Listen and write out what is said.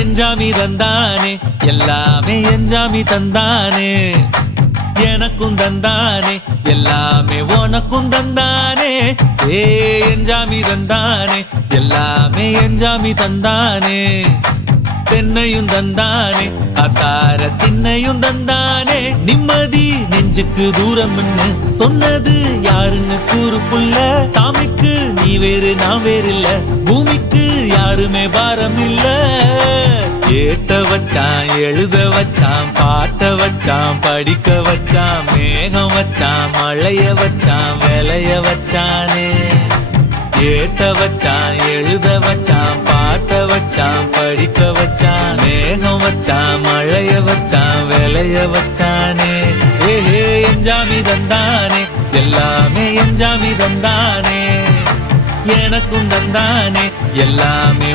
எஞ்சாமி தந்தானே எல்லாமே எஞ்சாமி தந்தானே எனக்கும் தந்தானே எல்லாமே உனக்கும் தந்தானே ஏ எஞ்சாமி தந்தானே எல்லாமே எஞ்சாமி தந்தானே தென்னையும் தந்தானே அத்தார திண்ணையும் தந்தானே நிம்மதி நெஞ்சுக்கு தூரம்னு சொன்னது யாருன்னு கூறு புள்ள சாமிக்கு நீ வேறு நான் வேறு இல்ல பூமிக்கு யாருமே பாரம் இல்ல ஏட்ட வச்சான் எழுத வச்சான் பாட்ட வச்சான் படிக்க வச்சான் மேகம் வச்சான் மழைய வச்சான் விளைய வச்சானே ஏட்ட வச்சான் எழுத வச்சான் பாட்ட வச்சான் படிக்க வச்சான் மேகம் வச்சான் மழைய வச்சான் விளைய வச்சானே ஏஹே எஞ்சாமி தந்தானே எல்லாமே எஞ்சாமி தந்தானே எனக்கும் தந்தானே எல்லாமே